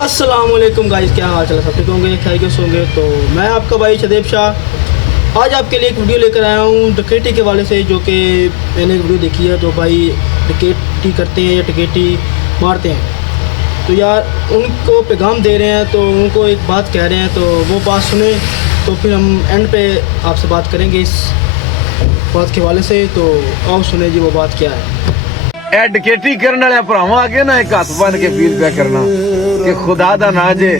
अस्सलाम वालेकुम गाइस, क्या हाल चाल है? सब ठीक होंगे, खैरियत होंगे। तो मैं आपका भाई शदेब शाह आज आपके लिए एक वीडियो लेकर आया हूँ डकैती के वाले से, जो कि मैंने एक वीडियो देखी है। तो भाई डकैती करते हैं या डकैती मारते हैं, तो यार उनको पैगाम दे रहे हैं, तो उनको एक बात कह रहे हैं, तो वो बात सुने। तो फिर हम एंड पे आपसे बात करेंगे इस बात के वाले से। तो आओ सुने जी वो बात क्या है। ए डकैती करने वाले भरावां अगे ना एक हाथ बन के अपील पे करना कि खुदा दा ना जे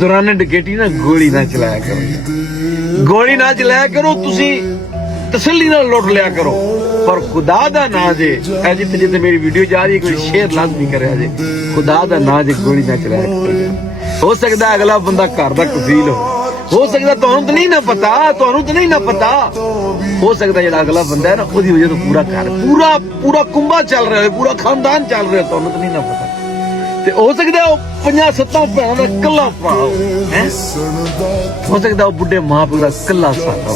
दौरान डकैती ना गोली ना चलाया करो, गोली ना चलाया करो, तुसी तसल्ली नाल लुट लिया करो। पर खुदा दा ना जे जिथे जिथे मेरी वीडियो जा रही है कोई शेयर लाजमी करे जे खुदा दा ना जे गोली ना चलाया करो। हो सकता है अगला बंदा घर दा कफील हो सकता तुहानू तो नहीं ना पता, तुहानू तो नहीं ना पता, हो सकता है अगला बंदा है ना उसकी वजह तो पूरा घर पूरा कुंभा चल रहा है, पूरा खानदान चल रहा है, तुहानू तो नहीं ना पता। ते हो सकता है 5-7 भैन का कला भरा हो सकता है बुढ़े मां प्यो का कला साका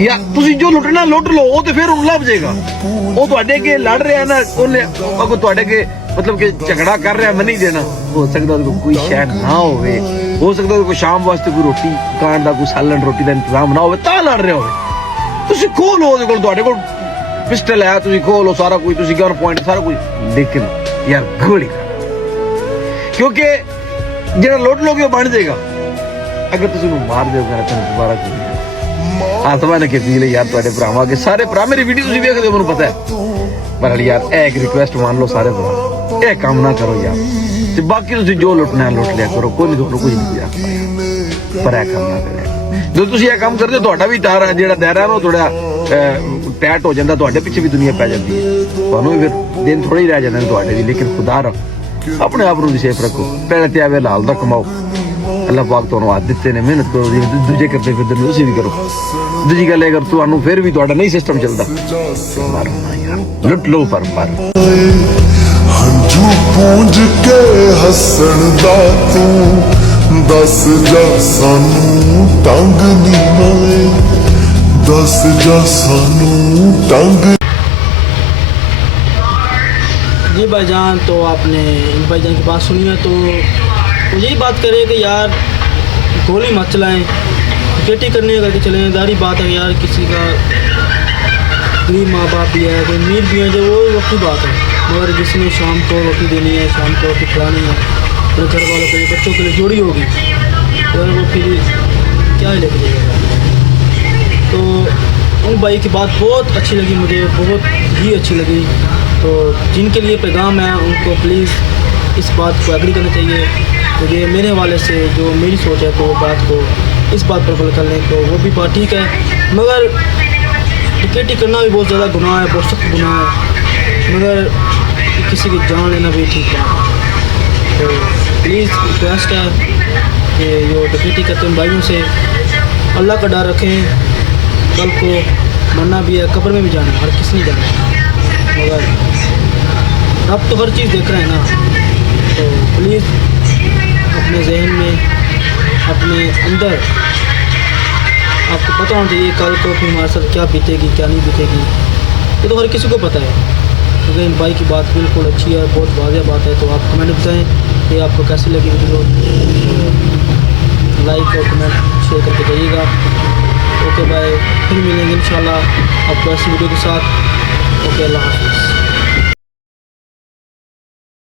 या तुसी जो लुटना लुट लो, वो तो फिर लभ जाएगा। वो तुहाडे के लड़ रहा ना, ओने अगो तुहाडे के मतलब कि झगड़ा कर रहा मैं नहीं देना, हो सकता है कोई शय ना हो सकता है कोई शाम वास्ते कोई रोटी खाण दा कोई सालन रोटी का इंतजाम ना हो ता लड़ रहे हो। तुसी खोलो ओदे कोल, तुहाडे कोल पिस्टल है, तुसी खोलो सारा कुछ, तुसी गन पॉइंट सारा कुछ, लेकिन यार गोली क्योंकि जेड़ा लुट लोगे बन जाएगा। अगर तुसी मार दोगे ना तो दोबारा आत्मा ने अपील है यार तुहाडे भरावां के सारे भरा मेरी वीडियो तुसी देखदे हो, मैनूं पता है, पर यार एक रिक्वेस्ट मान लो सारे भरा, ये काम ना करो यार। ते बाकी तुसी जो लुटना है लुट लिया करो, कोई नहीं तुहानूं कुछ नहीं दिया, पर ये काम ना करें। जो तुसी ये काम करदे हो तुहाडा भी दायरा जेड़ा दायरा ना थोड़ा टैट हो जांदा, तुहाडे पीछे भी दुनिया पै जांदी है, तुहानूं भी फिर दिन थोड़े ही रह जांदे तुहाडे भी। लेकिन खुदा रखो, अपने आप नूं सेफ रखो, पहले ते आवे हाल दा कमाओ, अल्लाह पाक तुहानूं हाथ दित्ते ने, मेहनत करो, दूजे करते फिरदे ने तुसी भी करो। दूजी गल अगर तुहानूं फिर भी तुहाडा नहीं सिस्टम चलदा मारो ना यार, लुट लो पर हंझू पूंज के हसण दा तू दस जा सानू टंग नी माए, दस जा सानू टंग। जी भाईजान, तो आपने भाईजान की बात सुनी है, तो वो यही बात करे कि यार गोली मत चलाएं, डकैती करने करके चलें। दारी बात है यार, किसी का गरीब माँ बाप भी है, कोई अमीर भी है, जो वो वक्ती बात है, मगर जिसने शाम को रोटी देनी है, शाम को रोटी खिलानी है, अपने घर वालों के लिए, बच्चों के लिए जोड़ी होगी, तो वो फिर क्या ही लेके जाएगा। तो उन भाई की बात बहुत अच्छी लगी मुझे, बहुत ही अच्छी लगी। तो जिनके लिए पैगाम है उनको प्लीज़ इस बात को एग्री करना चाहिए। तो ये मेरे हवाले से जो मेरी सोच है, तो वो बात को इस बात पर अमल कर लें, तो वो भी बात ठीक है। मगर डकैती करना भी बहुत ज़्यादा गुनाह है, बहुत सख्त गुनाह है, मगर किसी की जान लेना भी ठीक है। तो प्लीज़ रिक्वेस्ट है कि जो डकैती करते हैं भाइयों से अल्लाह का डर रखें। कल को मरना भी है, कब्र में भी जाना है, हर किसी ने जाना है, मगर रब तो हर चीज़ देख रहे हैं ना। तो प्लीज़ अपने जहन में, अपने अंदर आपको पता होना चाहिए कल को फिर हमारे साथ क्या बीतेगी क्या नहीं बीतेगी, ये तो हर किसी को पता है। लेकिन भाई की बात बिल्कुल अच्छी है, बहुत वाज़ेह बात है। तो आप कमेंट बताएं कि आपको कैसी लगी वीडियो, लाइक और कमेंट शेयर करके जाइएगा। ओके बाय, फिर मिलेंगे इंशाल्लाह आपको ऐसी वीडियो के साथ। ओके, अल्लाह हाफ़िज़।